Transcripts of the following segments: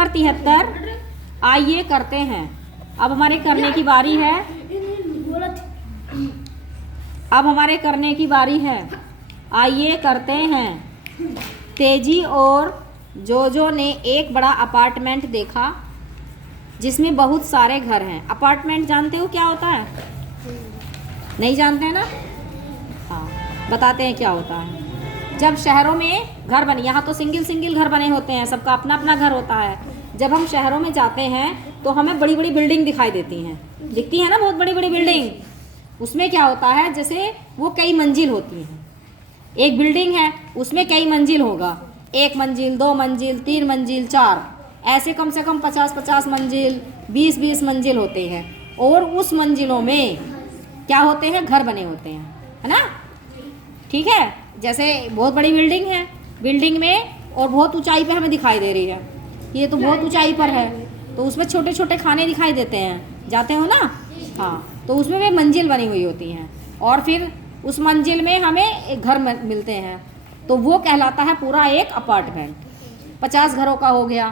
Number 73, आइए करते हैं। अब हमारे करने की बारी है। अब हमारे करने की बारी है। आइए करते हैं। तेजी और जोजो ने एक बड़ा अपार्टमेंट देखा जिसमें बहुत सारे घर हैं। अपार्टमेंट जानते हो क्या होता है? नहीं जानते हैं ना? हाँ, बताते हैं क्या होता है। जब शहरों में घर बने, यहाँ तो सिंगल सिंगल घर बने होते हैं, सबका अपना अपना घर होता है। जब हम शहरों में जाते हैं तो हमें बड़ी बड़ी बिल्डिंग दिखाई देती हैं, दिखती है ना, बहुत बड़ी बड़ी बिल्डिंग। उसमें क्या होता है, जैसे वो कई मंजिल होती हैं। एक बिल्डिंग है, उसमें कई मंजिल होगा, 1 मंजिल, 2 मंजिल, 3 मंजिल, 4, ऐसे कम से कम 50-50 मंजिल, 20-20 मंजिल होते हैं। और उस मंजिलों में क्या होते हैं, घर बने होते हैं, है ना? ठीक है, जैसे बहुत बड़ी बिल्डिंग है, बिल्डिंग में और बहुत ऊंचाई पे हमें दिखाई दे रही है, ये तो बहुत ऊंचाई पर है, तो उसमें छोटे छोटे खाने दिखाई देते हैं, जाते हो ना? हाँ, तो उसमें भी मंजिल बनी हुई होती हैं और फिर उस मंजिल में हमें एक घर मिलते हैं, तो वो कहलाता है पूरा एक अपार्टमेंट। 50 घरों का हो गया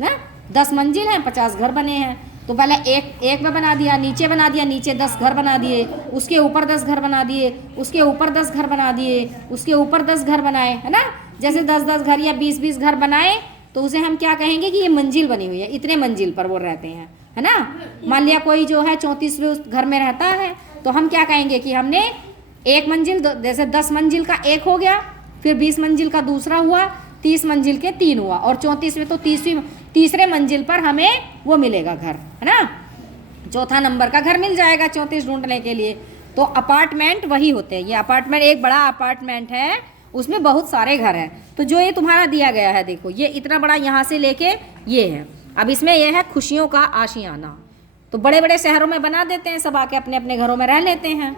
ना, 10 मंजिल हैं, 50 घर बने हैं। तो पहले एक में बना दिया, नीचे बना दिया, नीचे 10 घर बना दिए, उसके ऊपर 10 घर बना दिए, उसके ऊपर 10 घर बना दिए, उसके ऊपर 10 घर बनाए, है ना? जैसे 10-10 घर या 20-20 घर बनाए तो उसे हम क्या कहेंगे कि ये मंजिल बनी हुई है, इतने मंजिल पर वो रहते हैं, है ना? मान लिया कोई जो है 34वें उस घर में रहता है, तो हम क्या कहेंगे कि हमने एक मंजिल, जैसे 10 मंजिल का एक हो गया, फिर 20 मंजिल का दूसरा हुआ, 30 मंजिल के 3 हुआ, और 34वें तो तीसरे मंजिल पर हमें वो मिलेगा घर, है ना? चौथा नंबर का घर मिल जाएगा 34 ढूंढने के लिए। तो अपार्टमेंट वही होते हैं। ये अपार्टमेंट एक बड़ा अपार्टमेंट है, उसमें बहुत सारे घर हैं। तो जो ये तुम्हारा दिया गया है, देखो ये इतना बड़ा, यहाँ से लेके ये है। अब इसमें यह है खुशियों का आशियाना। तो बड़े बड़े शहरों में बना देते हैं, सब आके अपने अपने घरों में रह लेते हैं,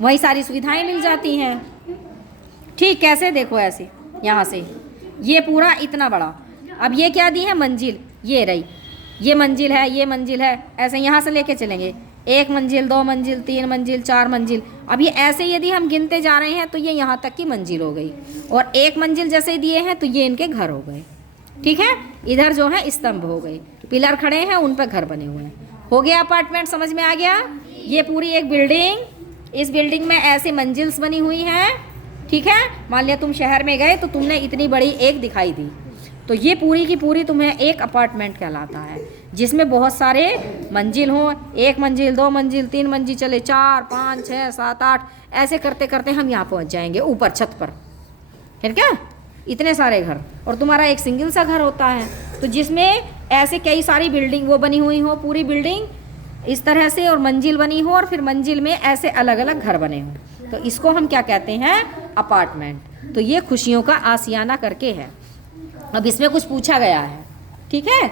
वही सारी सुविधाएं मिल जाती हैं। ठीक, कैसे? देखो ऐसे, यहाँ से ये पूरा इतना बड़ा। अब ये क्या दी है, मंजिल, ये रही, ये मंजिल है, ये मंजिल है, ऐसे यहाँ से लेके चलेंगे, 1 मंजिल, 2 मंजिल, 3 मंजिल, 4 मंजिल। अब ये ऐसे यदि हम गिनते जा रहे हैं तो ये यहाँ तक की मंजिल हो गई, और 1 मंजिल जैसे दिए हैं तो ये इनके घर हो गए। ठीक है, इधर जो है स्तंभ हो गए, पिलर खड़े हैं, उन पर घर बने हुए हैं। हो गया अपार्टमेंट, समझ में आ गया? ये पूरी एक बिल्डिंग, इस बिल्डिंग में ऐसे मंजिल्स बनी हुई हैं। ठीक है, मान लिया तुम शहर में गए तो तुमने इतनी बड़ी एक दिखाई दी, तो ये पूरी की पूरी तुम्हें एक अपार्टमेंट कहलाता है, जिसमें बहुत सारे मंजिल हों, 1 मंजिल, 2 मंजिल, 3 मंजिल, चले 4, 5, 6, 7, 8, ऐसे करते करते हम यहाँ पहुँच जाएंगे ऊपर छत पर। ठीक है, इतने सारे घर, और तुम्हारा एक सिंगल सा घर होता है, तो जिसमें ऐसे कई सारी बिल्डिंग वो बनी हुई हो, पूरी बिल्डिंग इस तरह से, और मंजिल बनी हो, और फिर मंजिल में ऐसे अलग अलग घर बने हों, तो इसको हम क्या कहते हैं, अपार्टमेंट। तो ये खुशियों का आशियाना करके है। अब इसमें कुछ पूछा गया है, ठीक है?